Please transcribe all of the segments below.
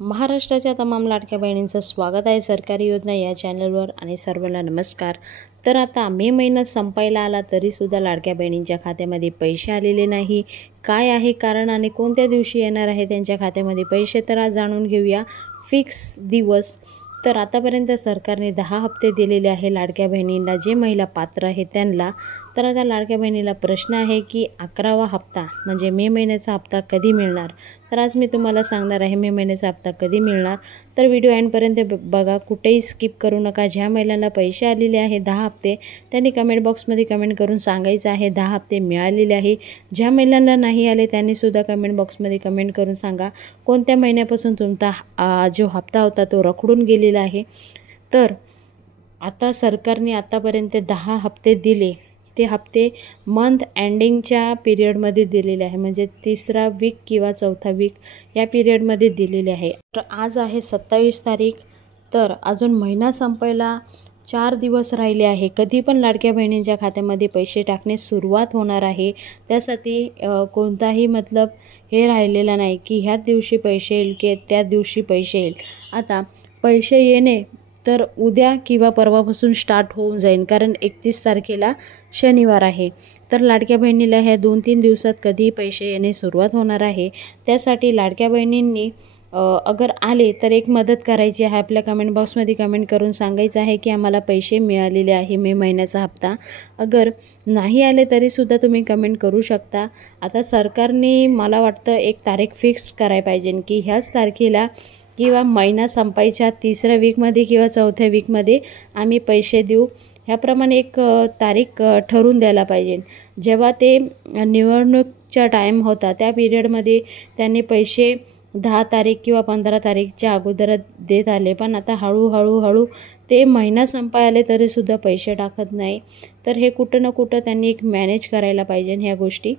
महाराष्ट्राच्या तमाम लाडक्या बहिणींचं स्वागत आहे सरकारी योजना या चॅनलवर आणि सर्वांना नमस्कार। तर आता मे महिना संपायला आला तरीसुद्धा लाडक्या बहिणींच्या खात्यामध्ये पैसे आलेले नाही। काय आहे कारण आणि कोणत्या दिवशी येणार आहे त्यांच्या खात्यामध्ये पैसे, तर आज जाणून घेऊया फिक्स दिवस। तर आतापर्यंत सरकारने 10 हप्ते दिलेले आहे लाडक्या बहिणींना, जे महिला पात्र आहेत त्यांना। तर आता लाडक्या बहिणीला प्रश्न आहे की 11वा हप्ता म्हणजे मे महिन्याचा हप्ता कधी मिळणार। तर आज मी तुम्हाला सांगणार आहे मे महिन्याचा हप्ता कधी मिळणार। तर व्हिडिओ एंडपर्यंत बघा, कुठेही स्किप करू नका। ज्या महिलांना पैसे आलेले आहे 10 हप्ते त्यांनी कमेंट बॉक्समध्ये कमेंट करून सांगायचं आहे 10 हप्ते मिळालेले आहे। ज्या महिलांना नाही आले त्यांनी सुद्धा कमेंट बॉक्समध्ये कमेंट करून सांगा कोणत्या महिन्यापासून तुमचा जो हप्ता होता तो रखडून गेलेला आहे। तर आता सरकारने आतापर्यंत 10 हप्ते दिले, ते हप्ते मंथ एंडिंगच्या पिरियडमध्ये दिलेले आहे, म्हणजे 3रा वीक किंवा 4था वीक या पिरियडमध्ये दिलेले आहे। तर आज आहे 27 तारीख, तर अजून महिना संपायला 4 दिवस राहिले आहे। कधी पण लाडक्या बहिणींच्या खात्यामध्ये पैसे टाकणे सुरुवात होणार आहे। त्यासाठी कोणताही हे राहिलेला नाही की ह्याच दिवशी पैसे येईल की त्या दिवशी पैसे येईल। आता पैसे येणे तर उद्या किंवा परवापासून स्टार्ट होऊन जाईल, कारण 31 तारखेला शनिवार आहे। तर लाडक्या बहिणीला ह्या 2-3 दिवसात कधीही पैसे येणे सुरुवात होणार आहे। त्यासाठी लाडक्या बहिणींनी अगर आले तर एक मदत करायची आहे, आपल्या कमेंट बॉक्समध्ये कमेंट करून सांगायचं आहे की आम्हाला पैसे मिळालेले आहे मे महिन्याचा हप्ता। अगर नाही आले तरीसुद्धा तुम्ही कमेंट करू शकता। आता सरकारने मला वाटतं एक तारीख फिक्स करायला पाहिजे की ह्याच तारखेला किंवा महिना संपायच्या 3ऱ्या वीकमध्ये किंवा 4थ्या वीकमध्ये आम्ही पैसे देऊ, ह्याप्रमाणे एक तारीख ठरवून द्यायला पाहिजे। जेव्हा ते निवडणूकचा टाईम होता त्या पिरियडमध्ये त्यांनी पैसे 10 तारीख किंवा 15 तारीखच्या अगोदर देत आले, पण आता हळूहळू ते महिना संपाय आले तरीसुद्धा पैसे टाकत नाही। तर हे कुठं ना कुठं त्यांनी एक मॅनेज करायला पाहिजे ह्या गोष्टी।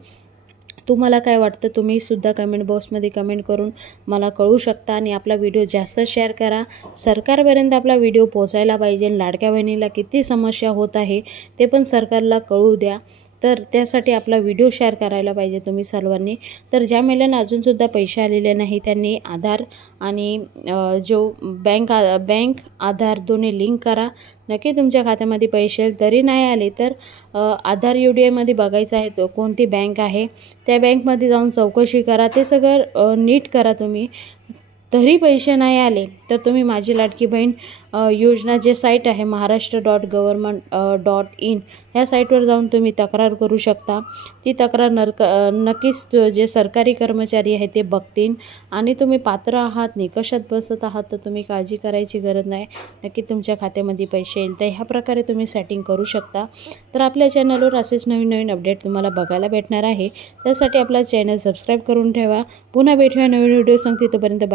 तुम्हाला काय वाटतं तुम्ही सुद्धा कमेंट बॉक्समध्ये कमेंट करून मला कळवू शकता आणि आपला व्हिडिओ जास्त शेअर करा। सरकारपर्यंत आपला व्हिडिओ पोहोचायला पाहिजे। लाडक्या बहिणीला किती समस्या होत आहे ते पण सरकारला कळू द्या, तर त्यासाठी आपला व्हिडिओ शेअर करायला पाहिजे तुम्ही सर्वांनी। तर ज्या महिलांना अजूनसुद्धा पैसे आलेले नाही त्यांनी आधार आणि जो बँक आधार दोन्ही लिंक करा, नक्की तुमच्या खात्यामध्ये पैसे येईल। तरी नाही आले तर आधार UDIमध्ये बघायचं आहे तो कोणती बँक आहे, त्या बँकमध्ये जाऊन चौकशी करा, ते सगळं नीट करा तुम्ही। तरी पैसे नाही आले तर तुम्ही माझी लाडकी बहीण योजना जे साईट आहे maharashtra.government.in ह्या साईटवर जाऊन तुम्ही तक्रार करू शकता। ती तक्रार नक्कीच जे सरकारी कर्मचारी आहे ते बघतील आणि तुम्ही पात्र आहात, निकषात बसत आहात, तर तुम्ही काळजी करायची गरज नाही, नक्की तुमच्या खात्यामध्ये पैसे येईल। तर ह्या प्रकारे तुम्ही सेटिंग करू शकता। तर आपल्या चॅनलवर असेच नवीन अपडेट तुम्हाला बघायला भेटणार आहे, त्यासाठी आपला चॅनल सबस्क्राईब करून ठेवा। पुन्हा भेटूया नवीन व्हिडिओ सांगते, तोपर्यंत बाय।